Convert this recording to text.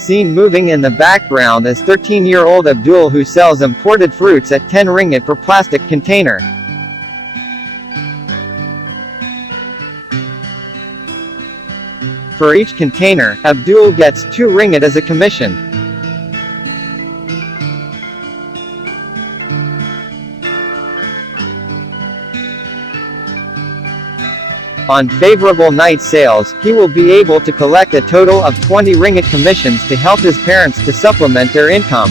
Seen moving in the background is 13-year-old Abdul, who sells imported fruits at 10 ringgit per plastic container. For each container, Abdul gets 2 ringgit as a commission. On favorable night sales, he will be able to collect a total of 20 ringgit commissions to help his parents to supplement their income.